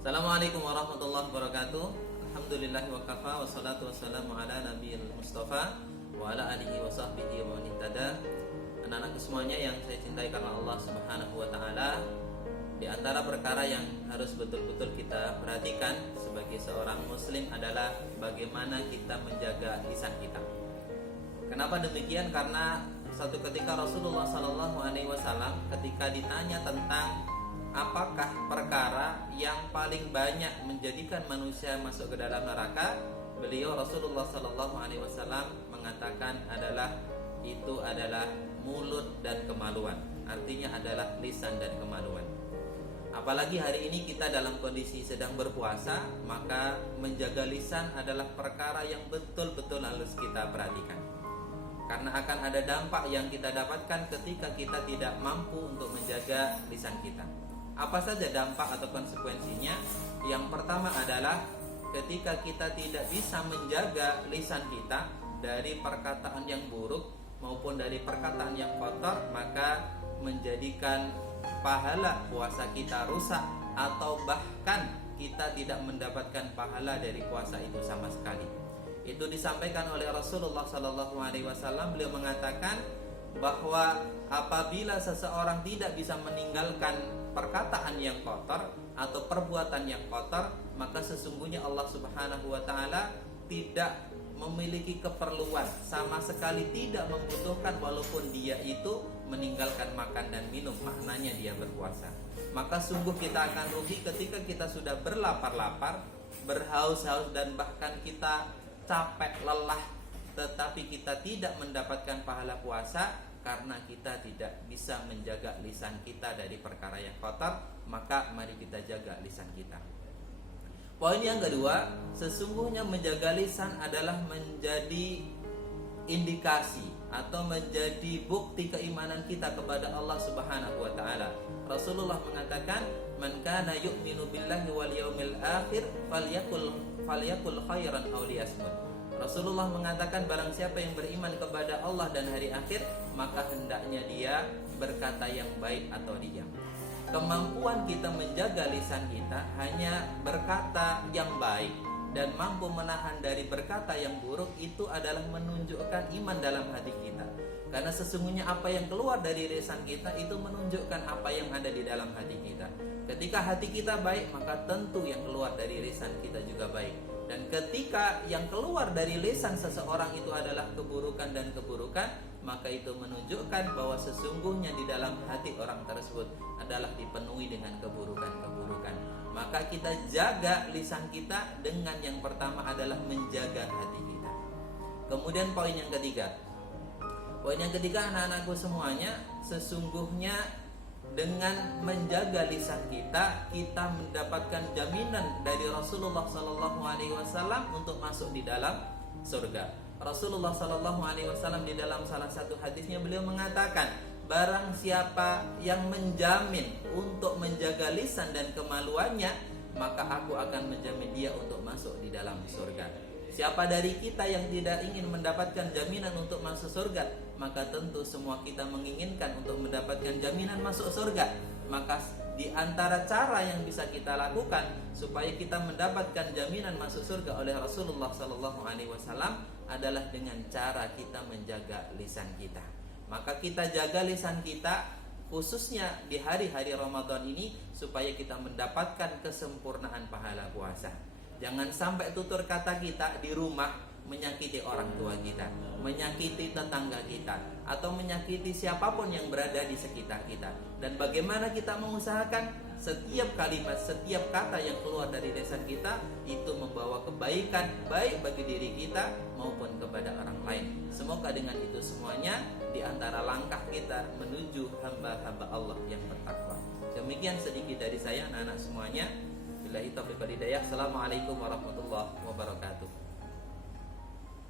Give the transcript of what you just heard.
Assalamualaikum warahmatullahi wabarakatuh. Alhamdulillah wa kafa, wassalatu wassalamu ala nabiyil mustafa wa ala alihi wa sahbihi wa man ihtada. Anak-anakku semuanya yang saya cintai karena Allah Subhanahu wa taala, di antara perkara yang harus betul-betul kita perhatikan sebagai seorang muslim adalah bagaimana kita menjaga lisan kita. Kenapa demikian? Karena suatu ketika Rasulullah sallallahu alaihi wasallam ketika ditanya tentang apakah perkara yang paling banyak menjadikan manusia masuk ke dalam neraka, beliau Rasulullah sallallahu alaihi wasallam mengatakan itu adalah mulut dan kemaluan. Artinya adalah lisan dan kemaluan. Apalagi hari ini kita dalam kondisi sedang berpuasa, maka menjaga lisan adalah perkara yang betul-betul harus kita perhatikan. Karena akan ada dampak yang kita dapatkan ketika kita tidak mampu untuk menjaga lisan kita. Apa saja dampak atau konsekuensinya? Yang pertama adalah ketika kita tidak bisa menjaga lisan kita dari perkataan yang buruk maupun dari perkataan yang kotor, maka menjadikan pahala puasa kita rusak, atau bahkan kita tidak mendapatkan pahala dari puasa itu sama sekali. Itu disampaikan oleh Rasulullah SAW. Beliau mengatakan bahwa apabila seseorang tidak bisa meninggalkan perkataan yang kotor atau perbuatan yang kotor, maka sesungguhnya Allah Subhanahu wa taala tidak memiliki keperluan, sama sekali tidak membutuhkan, walaupun dia itu meninggalkan makan dan minum, maknanya dia berpuasa. Maka sungguh kita akan rugi ketika kita sudah berlapar-lapar, berhaus-haus, dan bahkan kita capek, lelah, tetapi kita tidak mendapatkan pahala puasa karena kita tidak bisa menjaga lisan kita dari perkara yang kotor. Maka mari kita jaga lisan kita. Poin yang kedua, sesungguhnya menjaga lisan adalah menjadi indikasi atau menjadi bukti keimanan kita kepada Allah Subhanahu wa taala. Rasulullah mengatakan, "Man kana yu'minu billahi wal yaumil akhir falyakul khairan aw liyasmut." Rasulullah mengatakan, barang siapa yang beriman kepada Allah dan hari akhir, maka hendaknya dia berkata yang baik atau diam. Kemampuan kita menjaga lisan kita hanya berkata yang baik dan mampu menahan dari berkata yang buruk, itu adalah menunjukkan iman dalam hati kita. Karena sesungguhnya apa yang keluar dari lisan kita itu menunjukkan apa yang ada di dalam hati kita. Ketika hati kita baik, maka tentu yang keluar dari lisan kita juga baik. Dan ketika yang keluar dari lisan seseorang itu adalah keburukan dan keburukan, maka itu menunjukkan bahwa sesungguhnya di dalam hati orang tersebut adalah dipenuhi dengan keburukan-keburukan. Maka kita jaga lisan kita dengan yang pertama adalah menjaga hati kita. Kemudian poin yang ketiga. Poin yang ketiga, anak-anakku semuanya, sesungguhnya dengan menjaga lisan kita, kita mendapatkan jaminan dari Rasulullah SAW untuk masuk di dalam surga. Rasulullah SAW di dalam salah satu hadisnya beliau mengatakan, barang siapa yang menjamin untuk menjaga lisan dan kemaluannya, maka aku akan menjamin dia untuk masuk di dalam surga. Siapa dari kita yang tidak ingin mendapatkan jaminan untuk masuk surga? Maka tentu semua kita menginginkan untuk mendapatkan jaminan masuk surga. Maka di antara cara yang bisa kita lakukan supaya kita mendapatkan jaminan masuk surga oleh Rasulullah SAW adalah dengan cara kita menjaga lisan kita. Maka kita jaga lisan kita khususnya di hari-hari Ramadan ini supaya kita mendapatkan kesempurnaan pahala puasa. Jangan sampai tutur kata kita di rumah menyakiti orang tua kita, menyakiti tetangga kita, atau menyakiti siapapun yang berada di sekitar kita. Dan bagaimana kita mengusahakan setiap kalimat, setiap kata yang keluar dari lisan kita itu membawa kebaikan baik bagi diri kita maupun kepada orang lain. Semoga dengan itu semuanya di antara langkah kita menuju hamba-hamba Allah yang bertakwa. Demikian sedikit dari saya, anak-anak semuanya. Billahi taufiq wal hidayah. Assalamualaikum warahmatullahi wabarakatuh.